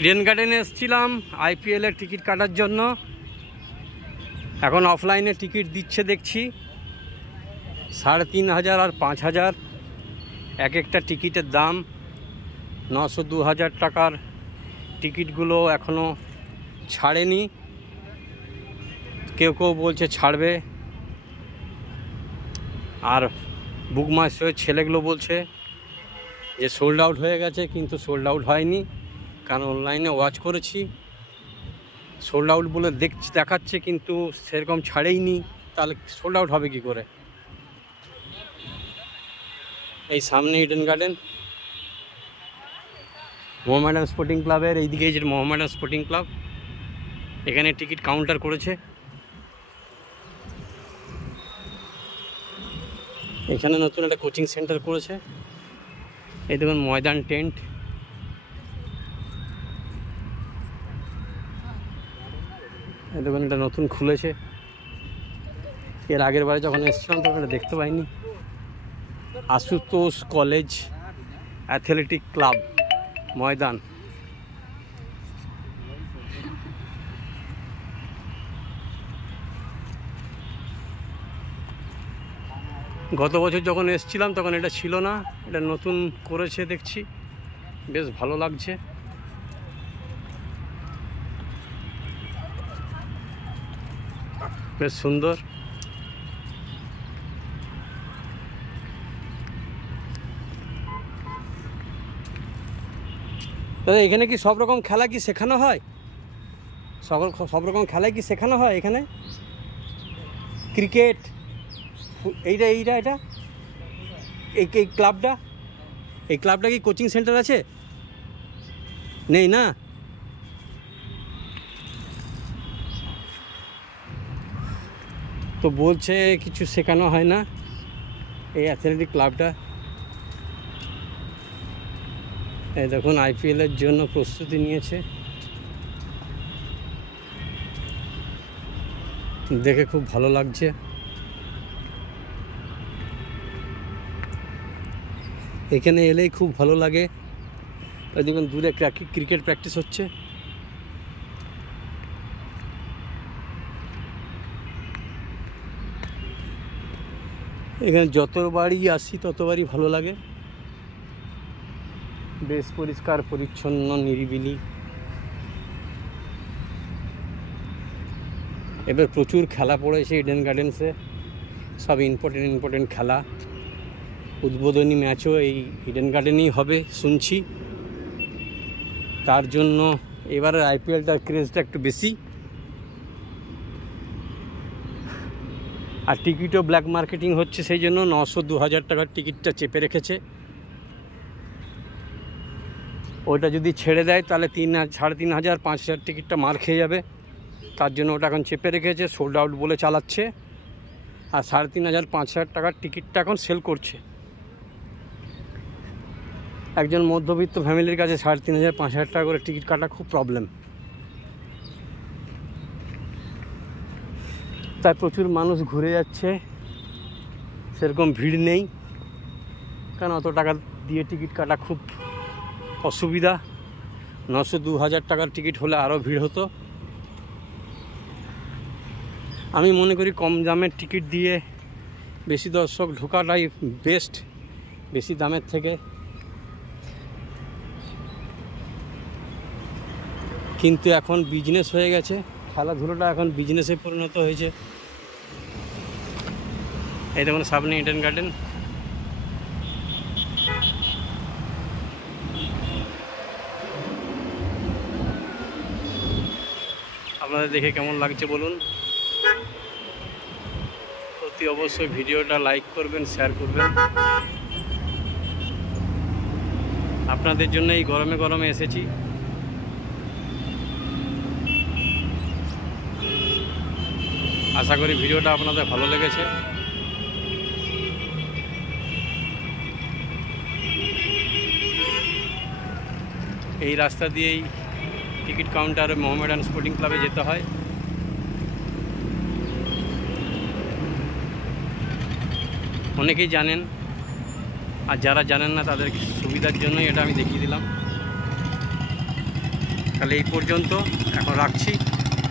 ইডেন গার্ডেনে এসেছিলাম আইপিএলের টিকিট কাটার জন্য। এখন অফলাইনে টিকিট দিচ্ছে দেখছি 3,500 আর 5,000 এক একটা টিকিটের দাম। 900-2,000 টাকার টিকিটগুলো এখনও ছাড়েনি, কেউ কেউ বলছে ছাড়বে। আর বুক মাই শোয়ের ছেলেগুলো বলছে যে সোল্ড আউট হয়ে গেছে, কিন্তু সোল্ড আউট হয়নি, কারণ অনলাইনে ওয়াচ করেছি। সোল্ড আউট বলে দেখাচ্ছে, কিন্তু সেরকম ছাড়েইনি, তাহলে সোল্ড আউট হবে কি করে? এই সামনে ইডেন গার্ডেন, মোহামেডান স্পোর্টিং ক্লাবের এইদিকে যে মোহামেডান স্পোর্টিং ক্লাব, এখানে টিকিট কাউন্টার করেছে। এখানে নতুন একটা কোচিং সেন্টার করেছে। এই দেখুন ময়দান টেন্ট, এই দেখুন এটা নতুন খুলেছে। এর আগের বারে যখন এসেছিলাম তখন এটা দেখতে পাইনি। আশুতোষ কলেজ অ্যাথলেটিক ক্লাব ময়দান। গত বছর যখন এসেছিলাম তখন এটা ছিল না, এটা নতুন করেছে দেখছি, বেশ ভালো লাগছে। বেশ সুন্দর। দাদা এখানে কি সব রকম খেলা কি শেখানো হয়? সব রকম খেলা কি শেখানো হয় এখানে? ক্রিকেট, এইটা এটা এই ক্লাবটা কি কোচিং সেন্টার আছে? নেই না? তো বলছে কিছু শেখানো হয় না এই অ্যাথলেটিক ক্লাবটা। এই দেখুন আইপিএলের জন্য প্রস্তুতি নিয়েছে, দেখে খুব ভালো লাগছে। এখানে এলেই খুব ভালো লাগে। ওই দেখুন দূরে ক্রিকেট প্র্যাকটিস হচ্ছে। এখানে যতবারই আসি ততবারই ভালো লাগে, বেশ পরিষ্কার পরিচ্ছন্ন নিরিবিলি। এবার প্রচুর খেলা পড়েছে ইডেন গার্ডেন্সে, সব ইম্পর্টেন্ট খেলা। উদ্বোধনী ম্যাচও এই ইডেন গার্ডেনেই হবে শুনছি, তার জন্য এবারের আইপিএলটার ক্রেজটা একটু বেশি। আর টিকিটও ব্ল্যাক মার্কেটিং হচ্ছে, সেই জন্য 900-2,000 টাকার টিকিটটা চেপে রেখেছে। ওটা যদি ছেড়ে দেয় তাহলে 3,500-5,000 টিকিটটা মার খেয়ে যাবে, তার জন্য ওটা এখন চেপে রেখেছে, সোল্ড আউট বলে চালাচ্ছে। আর 3,500-5,000 টাকার টিকিটটা এখন সেল করছে। একজন মধ্যবিত্ত ফ্যামিলির কাছে 3,500-5,000 টাকা করে টিকিট কাটা খুব প্রবলেম। তাই প্রচুর মানুষ ঘুরে যাচ্ছে, সেরকম ভিড় নেই, কারণ অত টাকা দিয়ে টিকিট কাটা খুব অসুবিধা। 900-2,000 টাকার টিকিট হলে আরও ভিড় হতো। আমি মনে করি কম দামের টিকিট দিয়ে বেশি দর্শক ঢোকাটাই বেস্ট, বেশি দামের থেকে। কিন্তু এখন বিজনেস হয়ে গেছে, খেলাধুলোটা এখন বিজনেসে পরিণত হয়েছে। এই দেখুন সামনে ইডেন গার্ডেন। আপনাদের দেখে কেমন লাগছে বলুন। অতি অবশ্যই ভিডিওটা লাইক করবেন, শেয়ার করবেন। আপনাদের জন্য এই গরমে গরমে এসেছি। আশা করি ভিডিওটা আপনাদের ভালো লেগেছে। এই রাস্তা দিয়েই টিকিট কাউন্টারে মোহামেডান স্পোর্টিং ক্লাবে যেতে হয়। অনেকেই জানেন, আর যারা জানেন না তাদের সুবিধার জন্যই এটা আমি দেখিয়ে দিলাম। তাহলে এই পর্যন্ত, এখন রাখছি।